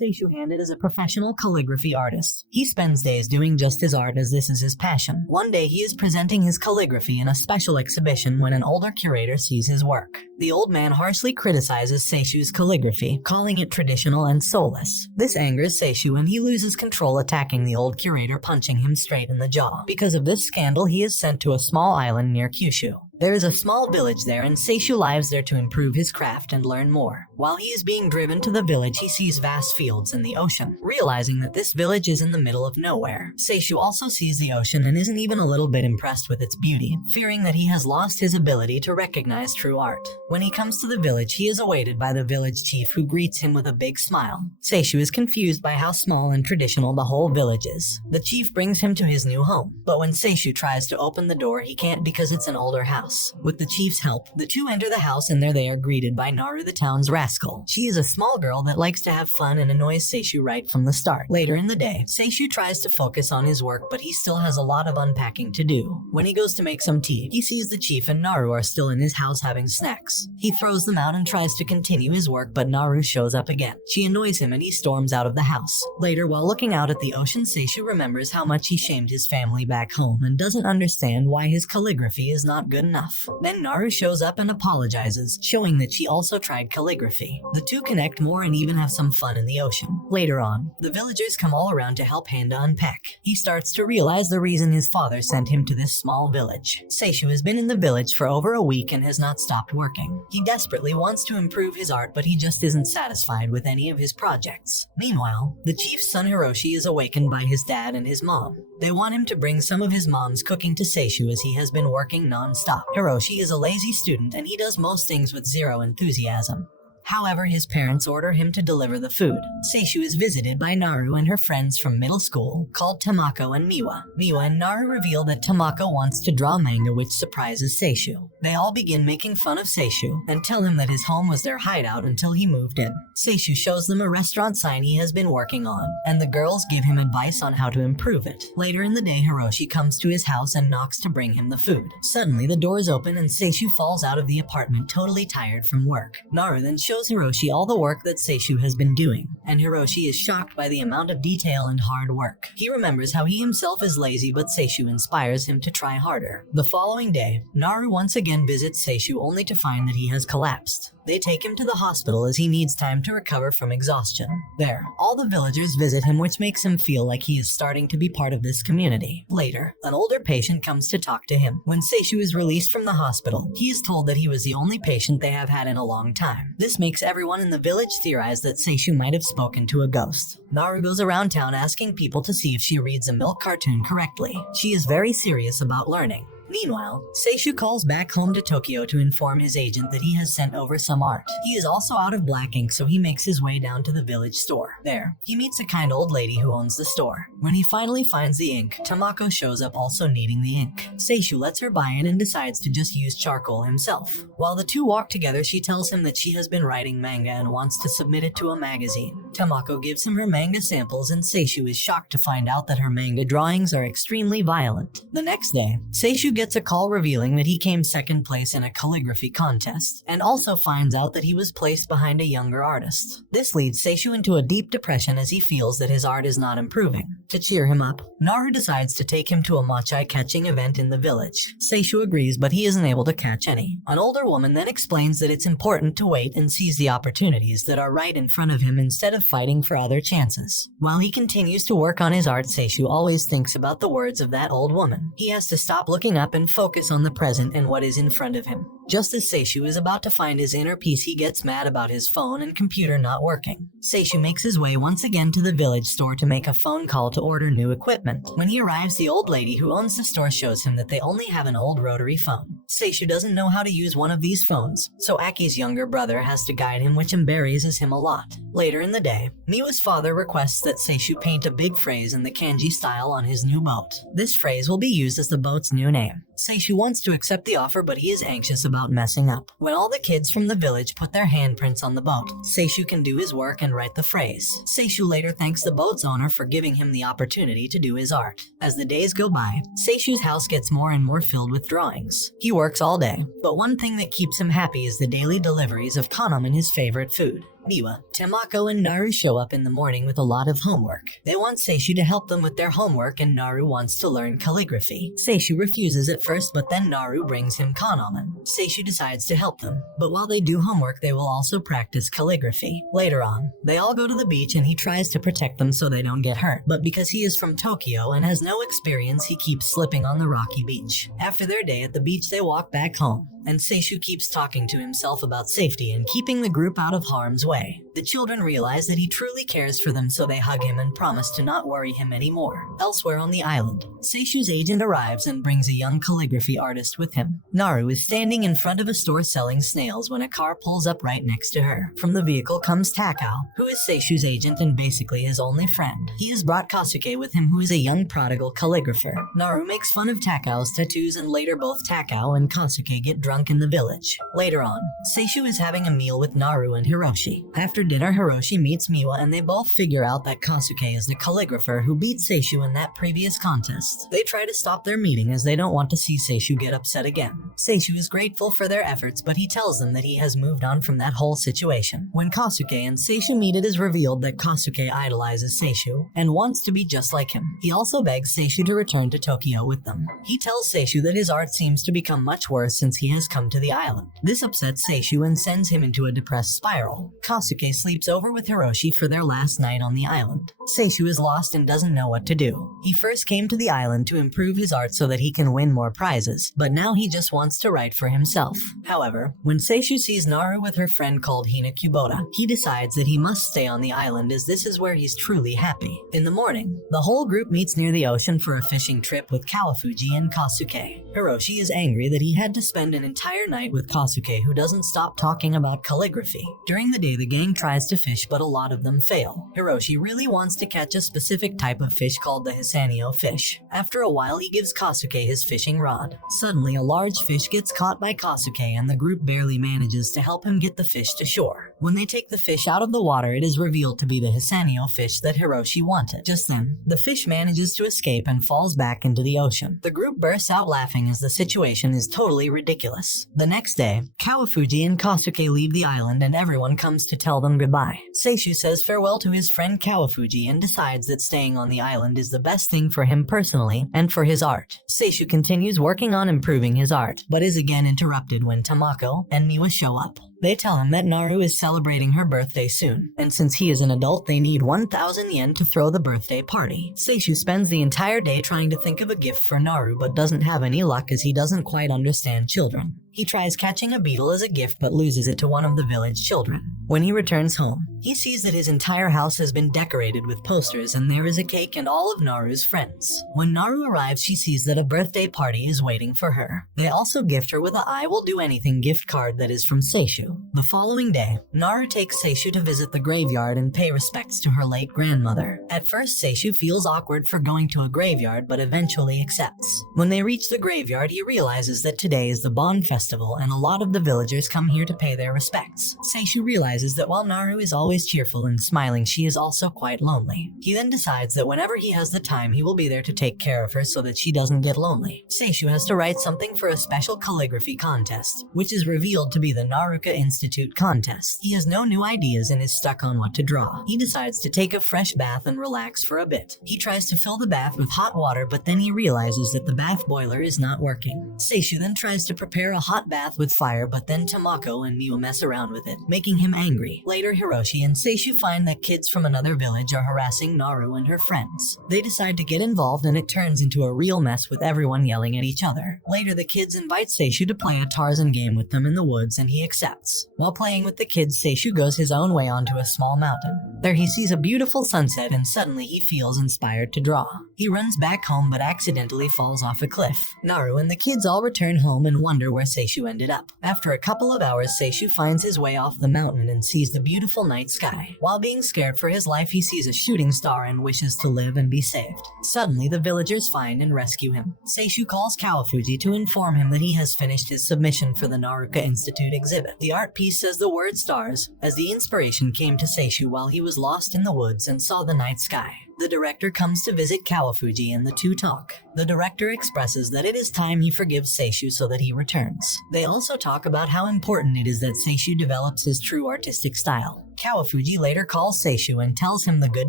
Seishu Handa is a professional calligraphy artist. He spends days doing just his art as this is his passion. One day he is presenting his calligraphy in a special exhibition when an older curator sees his work. The old man harshly criticizes Seishu's calligraphy, calling it traditional and soulless. This angers Seishu and he loses control, attacking the old curator, punching him straight in the jaw. Because of this scandal, he is sent to a small island near Kyushu. There is a small village there and Seishu lives there to improve his craft and learn more. While he is being driven to the village, he sees vast fields in the ocean. Realizing that this village is in the middle of nowhere, Seishu also sees the ocean and isn't even a little bit impressed with its beauty, fearing that he has lost his ability to recognize true art. When he comes to the village, he is awaited by the village chief, who greets him with a big smile. Seishu is confused by how small and traditional the whole village is. The chief brings him to his new home, but when Seishu tries to open the door, he can't because it's an older house. With the chief's help, the two enter the house and there they are greeted by Naru, the town's rascal. She is a small girl that likes to have fun and annoys Seishu right from the start. Later in the day, Seishu tries to focus on his work, but he still has a lot of unpacking to do. When he goes to make some tea, he sees the chief and Naru are still in his house having snacks. He throws them out and tries to continue his work, but Naru shows up again. She annoys him and he storms out of the house. Later, while looking out at the ocean, Seishu remembers how much he shamed his family back home and doesn't understand why his calligraphy is not good enough. Then Naru shows up and apologizes, showing that she also tried calligraphy. The two connect more and even have some fun in the ocean. Later on, the villagers come all around to help Handa unpack. He starts to realize the reason his father sent him to this small village. Seishu has been in the village for over a week and has not stopped working. He desperately wants to improve his art, but he just isn't satisfied with any of his projects. Meanwhile, the chief's son Hiroshi is awakened by his dad and his mom. They want him to bring some of his mom's cooking to Seishu as he has been working non-stop. Hiroshi is a lazy student and he does most things with zero enthusiasm. However, his parents order him to deliver the food. Seishu is visited by Naru and her friends from middle school, called Tamako and Miwa. Miwa and Naru reveal that Tamako wants to draw manga, which surprises Seishu. They all begin making fun of Seishu and tell him that his home was their hideout until he moved in. Seishu shows them a restaurant sign he has been working on, and the girls give him advice on how to improve it. Later in the day, Hiroshi comes to his house and knocks to bring him the food. Suddenly, the doors open and Seishu falls out of the apartment totally tired from work. Naru then shows Hiroshi all the work that Seishu has been doing, and Hiroshi is shocked by the amount of detail and hard work. He remembers how he himself is lazy, but Seishu inspires him to try harder. The following day, Naru once again visits Seishu only to find that he has collapsed. They take him to the hospital as he needs time to recover from exhaustion. There, all the villagers visit him, which makes him feel like he is starting to be part of this community. Later, an older patient comes to talk to him. When Seishu is released from the hospital, he is told that he was the only patient they have had in a long time. This makes everyone in the village theorize that Seishu might have spoken to a ghost. Naru goes around town asking people to see if she reads a milk cartoon correctly. She is very serious about learning. Meanwhile, Seishu calls back home to Tokyo to inform his agent that he has sent over some art. He is also out of black ink, so he makes his way down to the village store. There, he meets a kind old lady who owns the store. When he finally finds the ink, Tamako shows up also needing the ink. Seishu lets her buy it and decides to just use charcoal himself. While the two walk together, she tells him that she has been writing manga and wants to submit it to a magazine. Tamako gives him her manga samples and Seishu is shocked to find out that her manga drawings are extremely violent. The next day, Seishu gets a call revealing that he came second place in a calligraphy contest, and also finds out that he was placed behind a younger artist. This leads Seishu into a deep depression as he feels that his art is not improving. To cheer him up, Naru decides to take him to a mochi catching event in the village. Seishu agrees, but he isn't able to catch any. An older woman then explains that it's important to wait and seize the opportunities that are right in front of him instead of fighting for other chances. While he continues to work on his art, Seishu always thinks about the words of that old woman. He has to stop looking up and focus on the present and what is in front of him. Just as Seishu is about to find his inner peace, he gets mad about his phone and computer not working. Seishu makes his way once again to the village store to make a phone call to order new equipment. When he arrives, the old lady who owns the store shows him that they only have an old rotary phone. Seishu doesn't know how to use one of these phones, so Aki's younger brother has to guide him, which embarrasses him a lot. Later in the day, Miwa's father requests that Seishu paint a big phrase in the kanji style on his new boat. This phrase will be used as the boat's new name. Seishu wants to accept the offer, but he is anxious about messing up. When all the kids from the village put their handprints on the boat, Seishu can do his work and write the phrase. Seishu later thanks the boat's owner for giving him the opportunity to do his art. As the days go by, Seishu's house gets more and more filled with drawings. He works all day, but one thing that keeps him happy is the daily deliveries of Kanam and his favorite food. Miwa, Tamako, and Naru show up in the morning with a lot of homework. They want Seishu to help them with their homework, and Naru wants to learn calligraphy. Seishu refuses at first, but then Naru brings him Kanamen. Seishu decides to help them, but while they do homework, they will also practice calligraphy. Later on, they all go to the beach and he tries to protect them so they don't get hurt, but because he is from Tokyo and has no experience, he keeps slipping on the rocky beach. After their day at the beach, they walk back home, and Seishu keeps talking to himself about safety and keeping the group out of harm's way. The children realize that he truly cares for them, so they hug him and promise to not worry him anymore. Elsewhere on the island, Seishu's agent arrives and brings a young calligraphy artist with him. Naru is standing in front of a store selling snails when a car pulls up right next to her. From the vehicle comes Takao, who is Seishu's agent and basically his only friend. He has brought Kasuke with him, who is a young prodigal calligrapher. Naru makes fun of Takao's tattoos, and later both Takao and Kasuke get drunk in the village. Later on, Seishu is having a meal with Naru and Hiroshi. After dinner, Hiroshi meets Miwa and they both figure out that Kasuke is the calligrapher who beat Seishu in that previous contest. They try to stop their meeting as they don't want to see Seishu get upset again. Seishu is grateful for their efforts, but he tells them that he has moved on from that whole situation. When Kasuke and Seishu meet, it is revealed that Kasuke idolizes Seishu and wants to be just like him. He also begs Seishu to return to Tokyo with them. He tells Seishu that his art seems to become much worse since he has come to the island. This upsets Seishu and sends him into a depressed spiral. Kasuke sleeps over with Hiroshi for their last night on the island. Seishu is lost and doesn't know what to do. He first came to the island to improve his art so that he can win more prizes, but now he just wants to write for himself. However, when Seishu sees Naru with her friend called Hina Kubota, he decides that he must stay on the island as this is where he's truly happy. In the morning, the whole group meets near the ocean for a fishing trip with Kawafuji and Kasuke. Hiroshi is angry that he had to spend an entire night with Kasuke, who doesn't stop talking about calligraphy. During the day, the gang tries to fish, but a lot of them fail. Hiroshi really wants to catch a specific type of fish called the Hisanio fish. After a while, he gives Kasuke his fishing rod. Suddenly, a large fish gets caught by Kasuke and the group barely manages to help him get the fish to shore. When they take the fish out of the water, it is revealed to be the Hisanio fish that Hiroshi wanted. Just then, the fish manages to escape and falls back into the ocean. The group bursts out laughing as the situation is totally ridiculous. The next day, Kawafuji and Kasuke leave the island and everyone comes to tell them goodbye. Seishu says farewell to his friend Kawafuji and decides that staying on the island is the best thing for him personally and for his art. Seishu continues working on improving his art, but is again interrupted when Tamako and Miwa show up. They tell him that Naru is celebrating her birthday soon, and since he is an adult, they need 1,000 yen to throw the birthday party. Seishu spends the entire day trying to think of a gift for Naru, but doesn't have any luck as he doesn't quite understand children. He tries catching a beetle as a gift but loses it to one of the village children. When he returns home, he sees that his entire house has been decorated with posters and there is a cake and all of Naru's friends. When Naru arrives, she sees that a birthday party is waiting for her. They also gift her with a "I will do anything" gift card that is from Seishu. The following day, Naru takes Seishu to visit the graveyard and pay respects to her late grandmother. At first, Seishu feels awkward for going to a graveyard but eventually accepts. When they reach the graveyard, he realizes that today is the Bon Festival and a lot of the villagers come here to pay their respects. Seishu realizes that while Naru is always cheerful and smiling, she is also quite lonely. He then decides that whenever he has the time, he will be there to take care of her so that she doesn't get lonely. Seishu has to write something for a special calligraphy contest, which is revealed to be the Naruka Institute contest. He has no new ideas and is stuck on what to draw. He decides to take a fresh bath and relax for a bit. He tries to fill the bath with hot water, but then he realizes that the bath boiler is not working. Seishu then tries to prepare a hot bath with fire, but then Tamako and Miwa mess around with it, making him angry. Later, Hiroshi and Seishu find that kids from another village are harassing Naru and her friends. They decide to get involved and it turns into a real mess with everyone yelling at each other. Later, the kids invite Seishu to play a Tarzan game with them in the woods and he accepts. While playing with the kids, Seishu goes his own way onto a small mountain. There he sees a beautiful sunset and suddenly he feels inspired to draw. He runs back home but accidentally falls off a cliff. Naru and the kids all return home and wonder where Seishu ended up. After a couple of hours, Seishu finds his way off the mountain and sees the beautiful night sky. While being scared for his life, he sees a shooting star and wishes to live and be saved. Suddenly, the villagers find and rescue him. Seishu calls Kawafuji to inform him that he has finished his submission for the Naruka Institute exhibit. The art piece says the word stars, as the inspiration came to Seishu while he was lost in the woods and saw the night sky. The director comes to visit Kawafuji and the two talk. The director expresses that it is time he forgives Seishu so that he returns. They also talk about how important it is that Seishu develops his true artistic style. Kawafuji later calls Seishu and tells him the good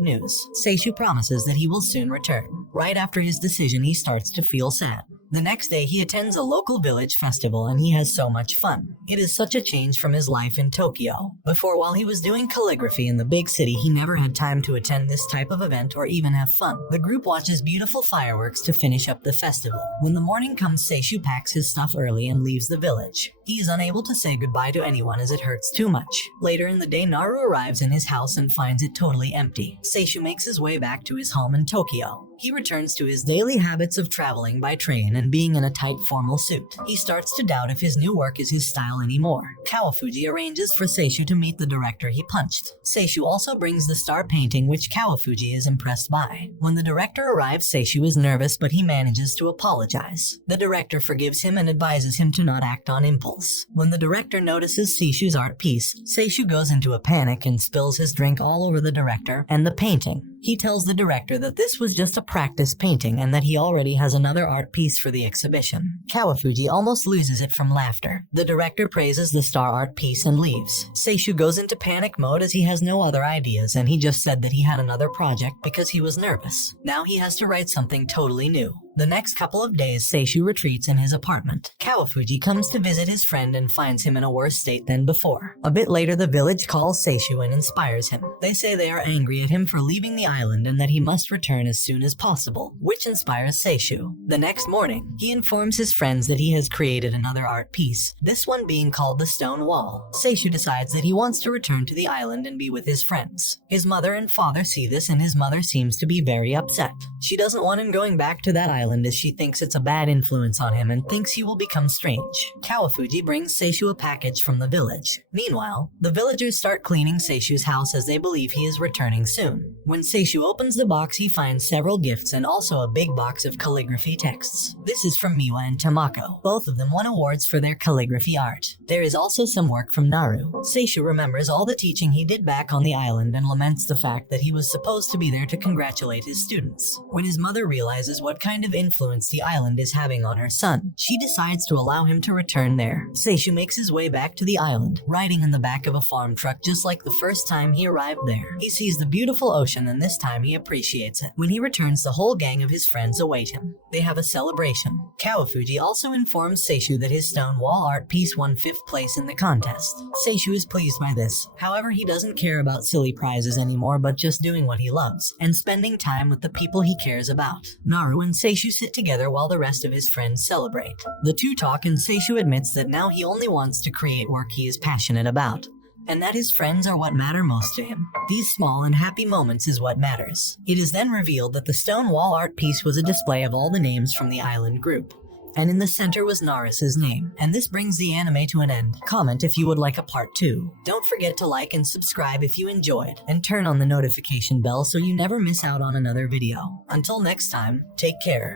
news. Seishu promises that he will soon return. Right after his decision, he starts to feel sad. The next day, he attends a local village festival and he has so much fun. It is such a change from his life in Tokyo. Before, while he was doing calligraphy in the big city, he never had time to attend this type of event or even have fun. The group watches beautiful fireworks to finish up the festival. When the morning comes, Seishu packs his stuff early and leaves the village. He is unable to say goodbye to anyone as it hurts too much. Later in the day, Naru arrives in his house and finds it totally empty. Seishu makes his way back to his home in Tokyo. He returns to his daily habits of traveling by train and being in a tight formal suit. He starts to doubt if his new work is his style anymore. Kawafuji arranges for Seishu to meet the director he punched. Seishu also brings the star painting, which Kawafuji is impressed by. When the director arrives, Seishu is nervous, but he manages to apologize. The director forgives him and advises him to not act on impulse. When the director notices Seishu's art piece, Seishu goes into a panic and spills his drink all over the director and the painting. He tells the director that this was just a practice painting and that he already has another art piece for the exhibition. Kawafuji almost loses it from laughter. The director praises the star art piece and leaves. Seishu goes into panic mode as he has no other ideas and he just said that he had another project because he was nervous. Now he has to write something totally new. The next couple of days, Seishu retreats in his apartment. Kawafuji comes to visit his friend and finds him in a worse state than before. A bit later, the village calls Seishu and inspires him. They say they are angry at him for leaving the island and that he must return as soon as possible, which inspires Seishu. The next morning, he informs his friends that he has created another art piece, this one being called the Stone Wall. Seishu decides that he wants to return to the island and be with his friends. His mother and father see this and his mother seems to be very upset. She doesn't want him going back to that island as she thinks it's a bad influence on him and thinks he will become strange. Kawafuji brings Seishu a package from the village. Meanwhile, the villagers start cleaning Seishu's house as they believe he is returning soon. When Seishu opens the box, he finds several gifts and also a big box of calligraphy texts. This is from Miwa and Tamako. Both of them won awards for their calligraphy art. There is also some work from Naru. Seishu remembers all the teaching he did back on the island and laments the fact that he was supposed to be there to congratulate his students. When his mother realizes what kind of influence the island is having on her son, she decides to allow him to return there. Seishu makes his way back to the island, riding in the back of a farm truck just like the first time he arrived there. He sees the beautiful ocean and this time he appreciates it. When he returns, the whole gang of his friends await him. They have a celebration. Kawafuji also informs Seishu that his stone wall art piece won 5th place in the contest. Seishu is pleased by this. However, he doesn't care about silly prizes anymore, but just doing what he loves and spending time with the people he cares about. Naru and Seishu sit together while the rest of his friends celebrate. The two talk and Seishu admits that now he only wants to create work he is passionate about, and that his friends are what matter most to him. These small and happy moments is what matters. It is then revealed that the stone wall art piece was a display of all the names from the island group, and in the center was Naris's name. And this brings the anime to an end. Comment if you would like a part 2. Don't forget to like and subscribe if you enjoyed, and turn on the notification bell so you never miss out on another video. Until next time, take care.